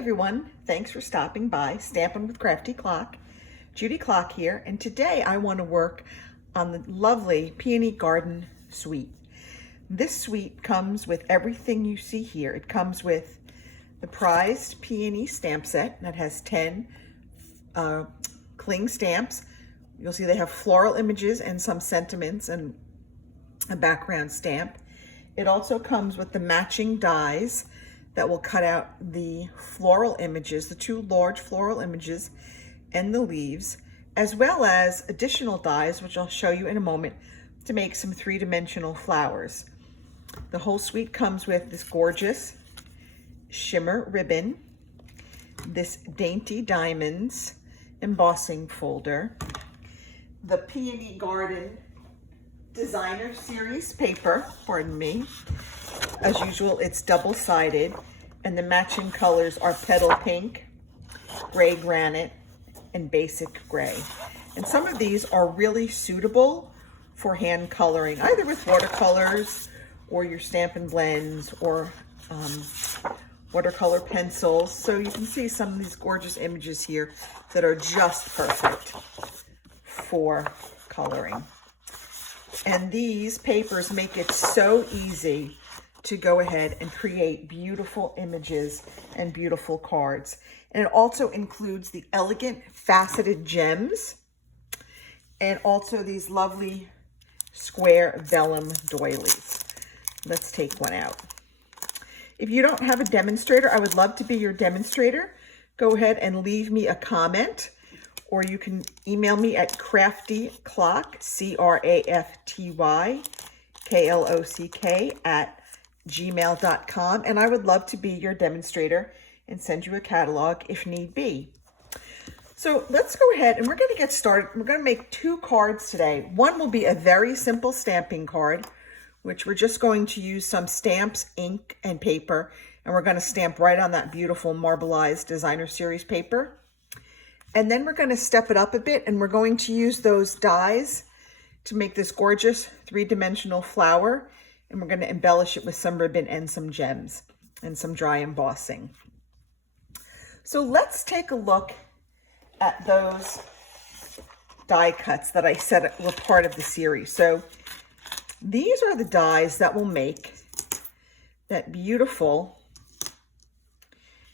everyone, thanks for stopping by Stampin' with Crafty Klock. Judy Klock here, and today I want to work on the lovely Peony Garden Suite. This suite comes with everything you see here. It comes with the prized Peony stamp set that has 10 cling stamps. You'll see they have floral images and some sentiments and a background stamp. It also comes with the matching dies that will cut out the floral images, the two large floral images and the leaves, as well as additional dies, which I'll show you in a moment, to make some three-dimensional flowers. The whole suite comes with this gorgeous shimmer ribbon, this dainty diamonds embossing folder, the Peony Garden Designer Series paper, pardon me. As usual, it's double-sided, and the matching colors are petal pink, gray granite, and basic gray. And some of these are really suitable for hand coloring, either with watercolors or your Stampin' blends or watercolor pencils. So you can see some of these gorgeous images here that are just perfect for coloring. And these papers make it so easy to go ahead and create beautiful images and beautiful cards. And it also includes the elegant faceted gems and also these lovely square vellum doilies. Let's take one out. If you don't have a demonstrator, I would love to be your demonstrator. Go ahead and leave me a comment, or you can email me at craftyclock, CRAFTYKLOCK @gmail.com, and I would love to be your demonstrator and send you a catalog if need be. So let's go ahead and we're going to get started. We're going to make two cards today. One will be a very simple stamping card, which we're just going to use some stamps, ink, and paper, and we're going to stamp right on that beautiful marbleized designer series paper. And then we're going to step it up a bit, and we're going to use those dies to make this gorgeous three-dimensional flower, and we're going to embellish it with some ribbon and some gems and some dry embossing. So let's take a look at those die cuts that I said were part of the series. So these are the dies that will make that beautiful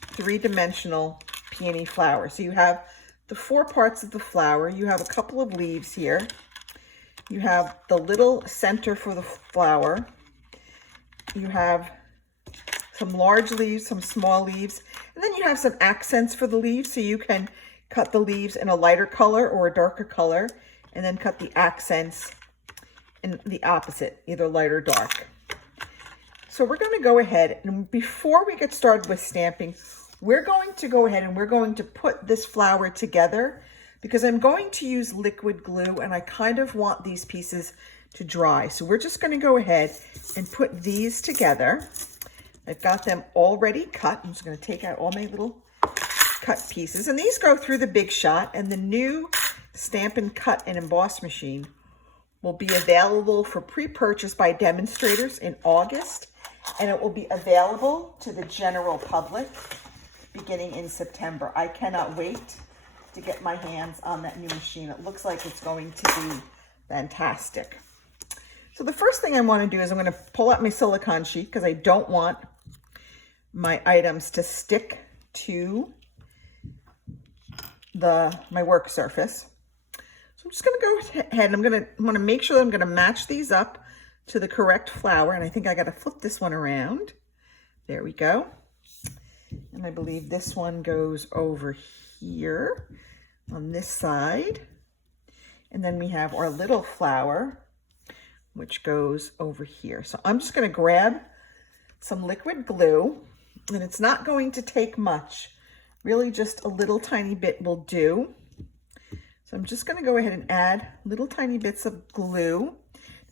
three-dimensional peony flower. So you have the four parts of the flower. You have a couple of leaves here. You have the little center for the flower. You have some large leaves, some small leaves, and then you have some accents for the leaves, so you can cut the leaves in a lighter color or a darker color, and then cut the accents in the opposite, either light or dark. So we're going to go ahead, and before we get started with stamping, we're going to go ahead and we're going to put this flower together, because I'm going to use liquid glue, and I kind of want these pieces to dry. So we're just going to go ahead and put these together. I've got them already cut. I'm just going to take out all my little cut pieces, and these go through the Big Shot, and the new Stampin' Cut and Emboss machine will be available for pre-purchase by demonstrators in August, and it will be available to the general public beginning in September. I cannot wait to get my hands on that new machine. It looks like it's going to be fantastic. So the first thing I want to do is I'm going to pull out my silicone sheet, because I don't want my items to stick to my work surface. So I'm just going to go ahead and I'm going to make sure that I'm going to match these up to the correct flower. And I think I got to flip this one around. There we go. And I believe this one goes over here on this side. And then we have our little flower, which goes over here. So I'm just going to grab some liquid glue, and it's not going to take much. Really just a little tiny bit will do. So I'm just going to go ahead and add little tiny bits of glue.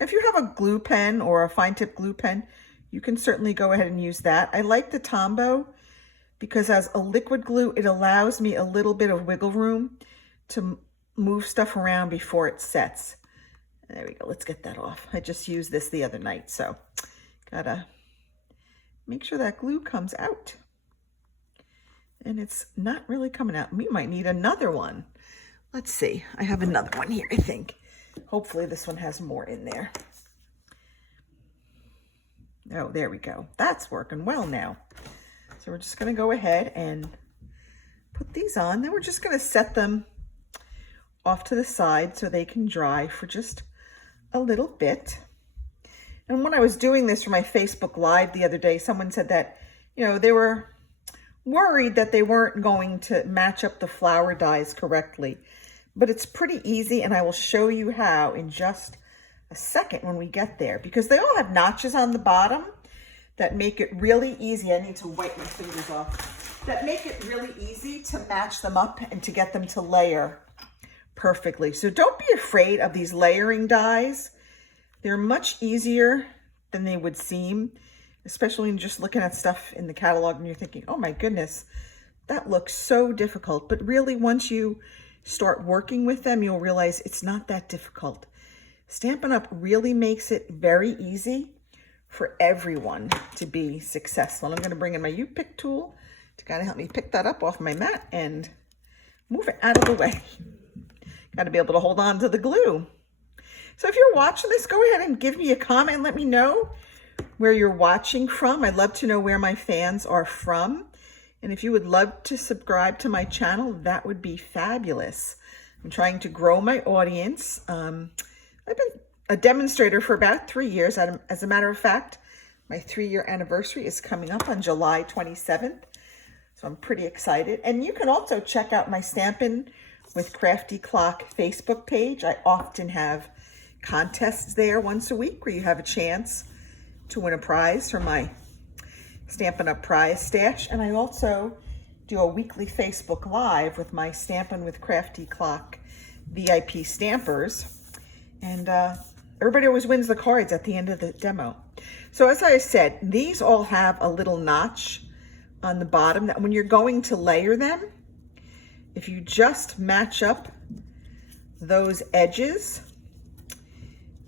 If you have a glue pen or a fine tip glue pen, you can certainly go ahead and use that. I like the Tombow because as a liquid glue, it allows me a little bit of wiggle room to move stuff around before it sets. There we go. Let's get that off. I just used this the other night, so gotta make sure that glue comes out. and it's not really coming out. We might need another one. Let's see. I have another one here, I think. Hopefully this one has more in there. Oh, there we go. That's working well now. So we're just going to go ahead and put these on. Then we're just going to set them off to the side so they can dry for just a little bit. And when I was doing this for my Facebook Live the other day, someone said that, you know, they were worried that they weren't going to match up the flower dies correctly. But it's pretty easy, and I will show you how in just a second when we get there, because they all have notches on the bottom that make it really easy. I need to wipe my fingers off. That make it really easy to match them up and to get them to layer perfectly. So don't be afraid of these layering dies. They're much easier than they would seem, especially when just looking at stuff in the catalog and you're thinking, oh my goodness, that looks so difficult. But really, once you start working with them, you'll realize it's not that difficult. Stampin' Up! Really makes it very easy for everyone to be successful. And I'm going to bring in my U-Pick tool to kind of help me pick that up off my mat and move it out of the way. Got to be able to hold on to the glue. So if you're watching this, go ahead and give me a comment. Let me know where you're watching from. I'd love to know where my fans are from. And if you would love to subscribe to my channel, that would be fabulous. I'm trying to grow my audience. I've been a demonstrator for about 3 years. As a matter of fact, my 3-year anniversary is coming up on July 27th. So I'm pretty excited. And you can also check out my Stampin' with Judy Klock Facebook page. I often have contests there once a week where you have a chance to win a prize from my Stampin' Up! Prize stash. And I also do a weekly Facebook Live with my Stampin' with Judy Klock VIP stampers. And everybody always wins the cards at the end of the demo. So as I said, these all have a little notch on the bottom that when you're going to layer them, if you just match up those edges,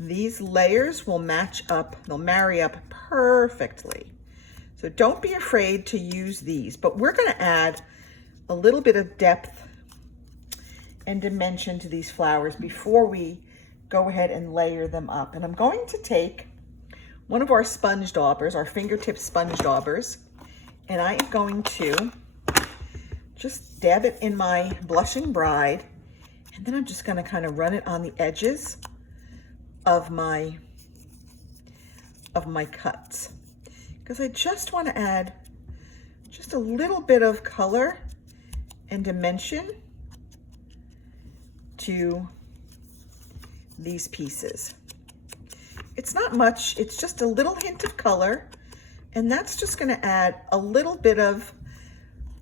these layers will match up, they'll marry up perfectly. So don't be afraid to use these, but we're going to add a little bit of depth and dimension to these flowers before we go ahead and layer them up. And I'm going to take one of our sponge daubers, our fingertip sponge daubers, and I am going to just dab it in my Blushing Bride, and then I'm just going to kind of run it on the edges of my cuts, because I just want to add just a little bit of color and dimension to these pieces. It's not much, it's just a little hint of color, and that's just going to add a little bit of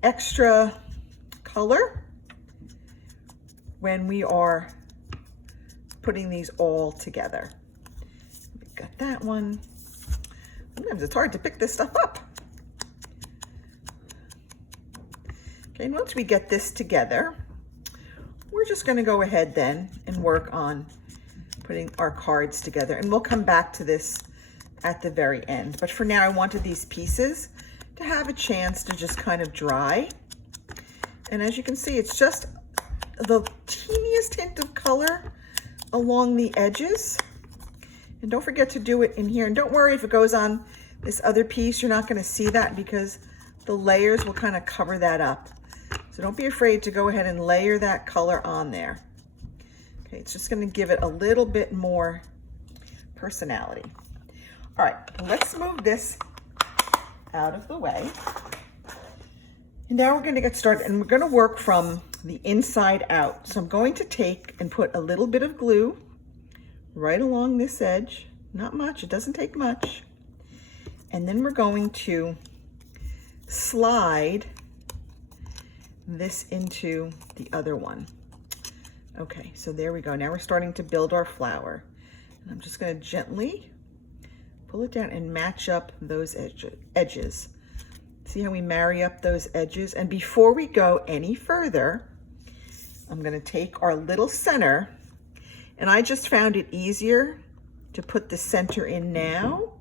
extra color when we are putting these all together. We got that one. Sometimes it's hard to pick this stuff up. Okay, and once we get this together, we're just going to go ahead then and work on putting our cards together, and we'll come back to this at the very end. But for now, I wanted these pieces to have a chance to just kind of dry. And as you can see, it's just the teeniest hint of color along the edges. And don't forget to do it in here. And don't worry if it goes on this other piece, you're not going to see that because the layers will kind of cover that up. So don't be afraid to go ahead and layer that color on there. Okay, it's just going to give it a little bit more personality. All right, let's move this out of the way. And now we're going to get started, and we're going to work from the inside out. So I'm going to take and put a little bit of glue right along this edge. Not much, it doesn't take much. And then we're going to slide this into the other one. Okay, so there we go. Now we're starting to build our flower. And I'm just going to gently pull it down and match up those edges. See how we marry up those edges? And before we go any further, I'm going to take our little center, and I just found it easier to put the center in now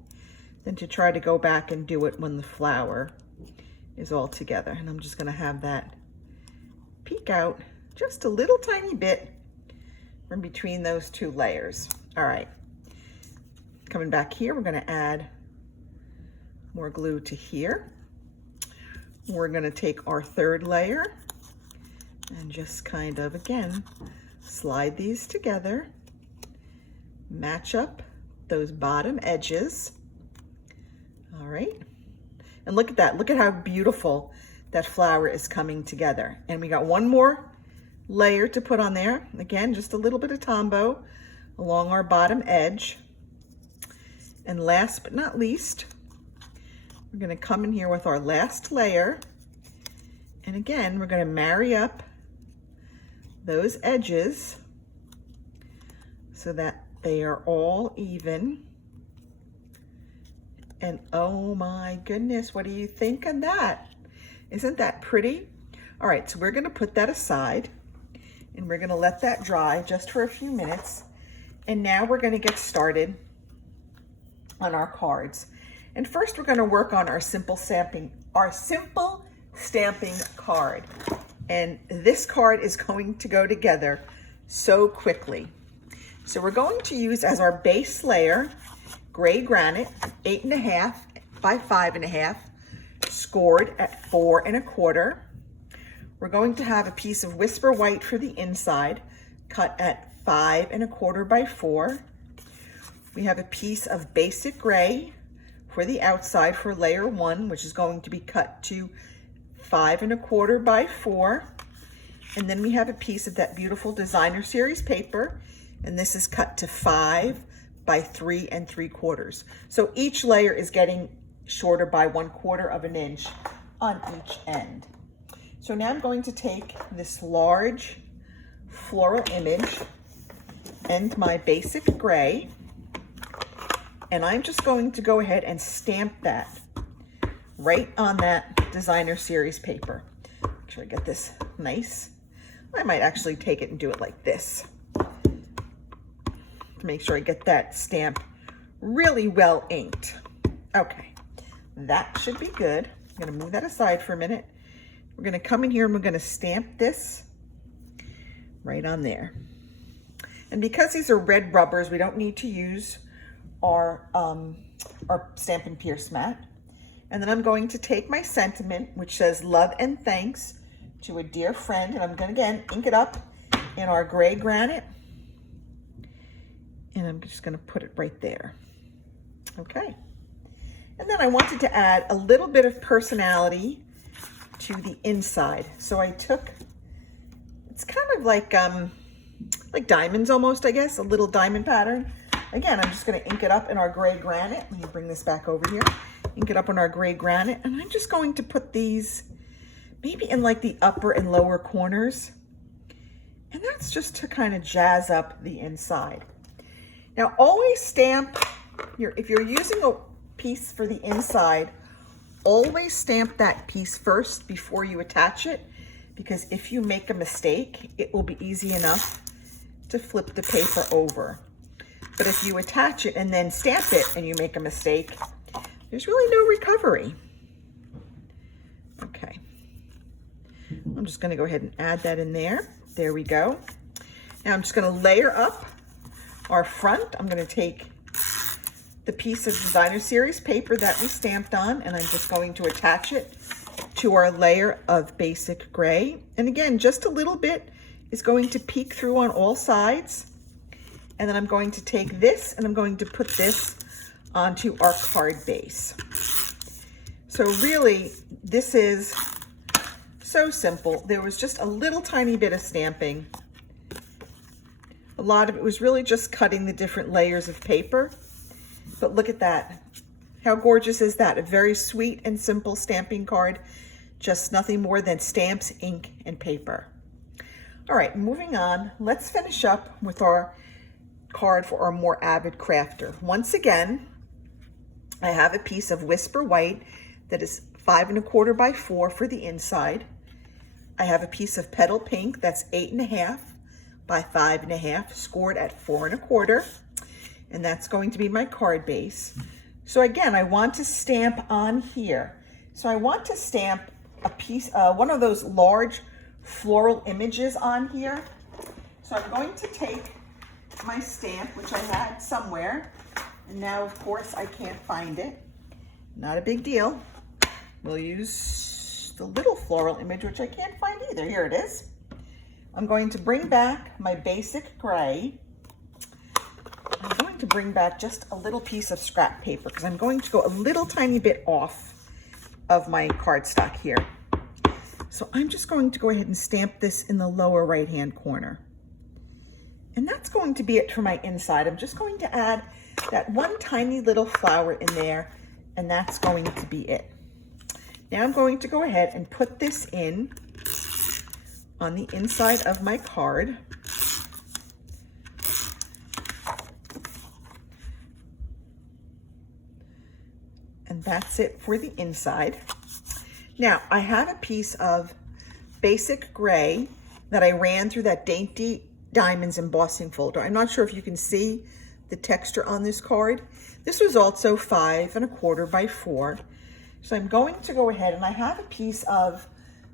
than to try to go back and do it when the flower is all together. And I'm just gonna have that peek out just a little tiny bit from between those two layers. All right, coming back here, we're gonna add more glue to here. We're gonna take our third layer and just kind of, again, slide these together, match up those bottom edges. All right, and look at that. Look at how beautiful that flower is coming together. And we got one more layer to put on there. Again, just a little bit of Tombow along our bottom edge. And last but not least, we're gonna come in here with our last layer. And again, we're gonna marry up those edges so that they are all even. And oh my goodness, what do you think of that? Isn't that pretty? All right, so we're gonna put that aside and we're gonna let that dry just for a few minutes. And now we're gonna get started on our cards. And first we're gonna work on our simple stamping card. And this card is going to go together so quickly. So we're going to use as our base layer, gray granite, 8.5 by 5.5, scored at 4 1/4. We're going to have a piece of Whisper White for the inside, cut at 5 1/4 by 4. We have a piece of basic gray for the outside for layer 1, which is going to be cut to 5 1/4 by 4. And then we have a piece of that beautiful Designer Series paper, and this is cut to 5 by 3 3/4. So each layer is getting shorter by 1/4 of an inch on each end. So now I'm going to take this large floral image and my basic gray, and I'm just going to go ahead and stamp that right on that Designer Series paper. Make sure I get this nice. I might actually take it and do it like this to make sure I get that stamp really well inked. Okay, that should be good. I'm gonna move that aside for a minute. We're gonna come in here and we're gonna stamp this right on there. And because these are red rubbers, we don't need to use our Stampin' Pierce mat. And then I'm going to take my sentiment, which says love and thanks to a dear friend. And I'm gonna, again, ink it up in our gray granite. And I'm just gonna put it right there. Okay. And then I wanted to add a little bit of personality to the inside. So I took, it's kind of like diamonds almost, I guess, a little diamond pattern. Again, I'm just gonna ink it up in our gray granite. Let me bring this back over here. Ink it up in our gray granite, and I'm just going to put these maybe in like the upper and lower corners. And that's just to kind of jazz up the inside. Now always stamp, if you're using a piece for the inside, always stamp that piece first before you attach it, because if you make a mistake, it will be easy enough to flip the paper over. But if you attach it and then stamp it and you make a mistake, there's really no recovery. Okay. I'm just gonna go ahead and add that in there. There we go. Now I'm just gonna layer up our front. I'm gonna take the piece of Designer Series paper that we stamped on, and I'm just going to attach it to our layer of basic gray. And again, just a little bit is going to peek through on all sides. And then I'm going to take this and I'm going to put this onto our card base. So really, this is so simple. There was just a little tiny bit of stamping. A lot of it was really just cutting the different layers of paper. But look at that. How gorgeous is that? A very sweet and simple stamping card. Just nothing more than stamps, ink, and paper. All right, moving on. Let's finish up with our card for our more avid crafter. Once again, I have a piece of Whisper White that is 5 1/4 by 4 for the inside. I have a piece of Petal Pink that's 8.5 by 5.5, scored at 4 1/4, and that's going to be my card base. So again, I want to stamp on here. So I want to stamp a piece, one of those large floral images on here. So I'm going to take my stamp, which I had somewhere, and now of course I can't find it. Not a big deal. We'll use the little floral image, which I can't find either. Here it is. I'm going to bring back my basic gray. I'm going to bring back just a little piece of scrap paper because I'm going to go a little tiny bit off of my cardstock here. So I'm just going to go ahead and stamp this in the lower right-hand corner. And that's going to be it for my inside. I'm just going to add that one tiny little flower in there, and that's going to be it. Now I'm going to go ahead and put this in on the inside of my card. And that's it for the inside. Now I have a piece of basic gray that I ran through that Dainty Diamonds embossing folder. I'm not sure if you can see the texture on this card. This was also 5 1/4 by 4. So I'm going to go ahead, and I have a piece of,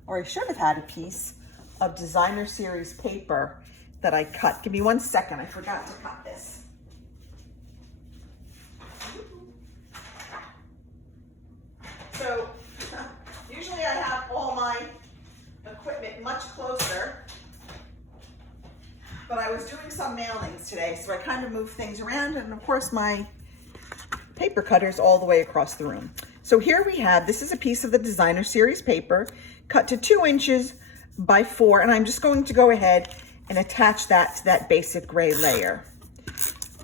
or I should have had a piece of Designer Series paper that I cut. Give me 1 second, I forgot to cut this. So usually I have all my equipment much closer, but I was doing some mailings today, so I kind of moved things around, and of course my paper cutter's all the way across the room. So here we have, this is a piece of the Designer Series paper cut to 2 inches by 4, and I'm just going to go ahead and attach that to that basic gray layer.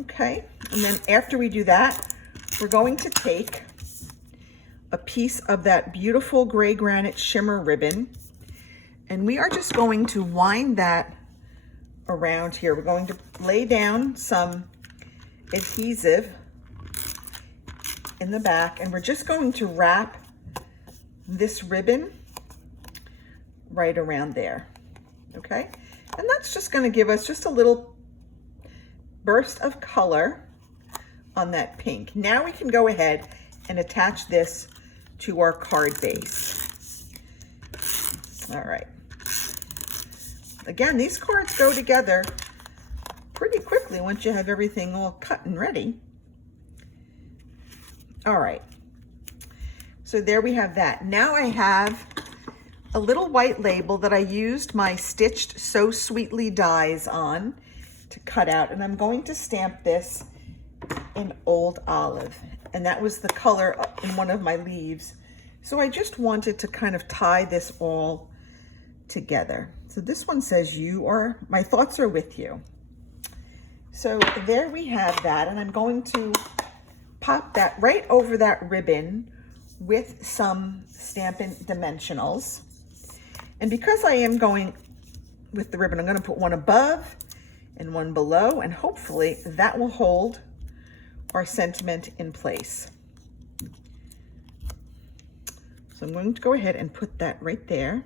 Okay, and then after we do that, we're going to take a piece of that beautiful gray granite shimmer ribbon, and we are just going to wind that around here. We're going to lay down some adhesive in the back, and we're just going to wrap this ribbon right around there. Okay, and that's just going to give us just a little burst of color on that pink. Now we can go ahead and attach this to our card base. All right. Again, these cards go together pretty quickly once you have everything all cut and ready. All right. So there we have that. Now I have a little white label that I used my Stitched So Sweetly dies on to cut out, and I'm going to stamp this in Old Olive, and that was the color in one of my leaves. So I just wanted to kind of tie this all together. So this one says, my thoughts are with you. So there we have that, and I'm going to pop that right over that ribbon with some Stampin' Dimensionals. And because I am going with the ribbon, I'm going to put one above and one below, and hopefully that will hold our sentiment in place. So I'm going to go ahead and put that right there.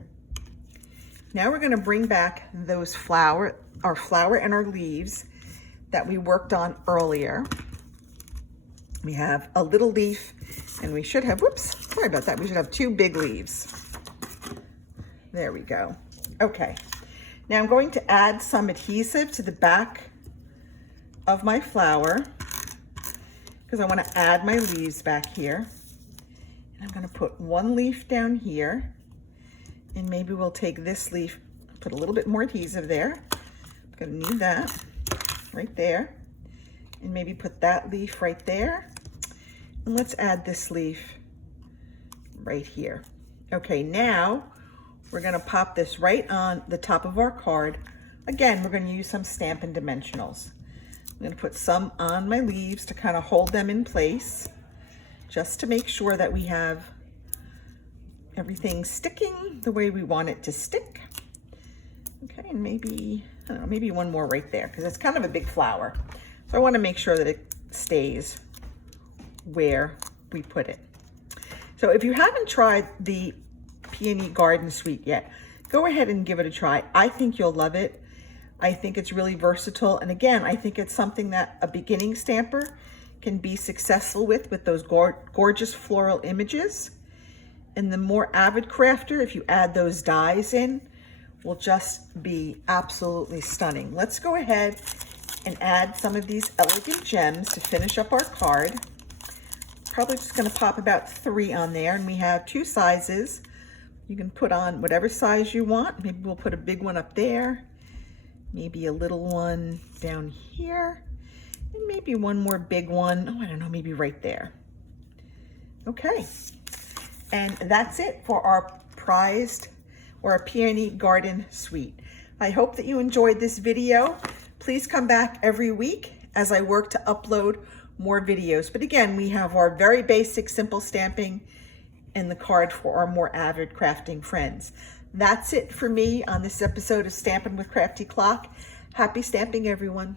Now we're going to bring back those our flower and our leaves that we worked on earlier. We have a little leaf, and we should have, whoops, sorry about that. We should have 2 big leaves. There we go. Okay. Now I'm going to add some adhesive to the back of my flower because I want to add my leaves back here. And I'm going to put 1 leaf down here, and maybe we'll take this leaf, put a little bit more adhesive there. I'm going to need that right there, and maybe put that leaf right there. And let's add this leaf right here. Okay, now we're going to pop this right on the top of our card. Again, we're going to use some Stampin' Dimensionals. I'm going to put some on my leaves to kind of hold them in place, just to make sure that we have everything sticking the way we want it to stick. Okay, and maybe, I don't know, maybe 1 more right there, because it's kind of a big flower. So I want to make sure that it stays where we put it. So if you haven't tried the Peony Garden Suite yet, go ahead and give it a try. I think you'll love it. I think it's really versatile, and again, I think it's something that a beginning stamper can be successful with those gorgeous floral images. And the more avid crafter, if you add those dies in, will just be absolutely stunning. Let's go ahead and add some of these elegant gems to finish up our card. Probably just going to pop about 3 on there, and we have 2 sizes. You can put on whatever size you want. Maybe we'll put a big one up there, maybe a little one down here, and maybe one more big one. Oh, I don't know, maybe right there. Okay, and that's it for our prized or a Peony Garden Suite. I hope that you enjoyed this video. Please come back every week as I work to upload more videos. But again, we have our very basic simple stamping and the card for our more avid crafting friends. That's it for me on this episode of Stampin' with Crafty Klock. Happy stamping, everyone.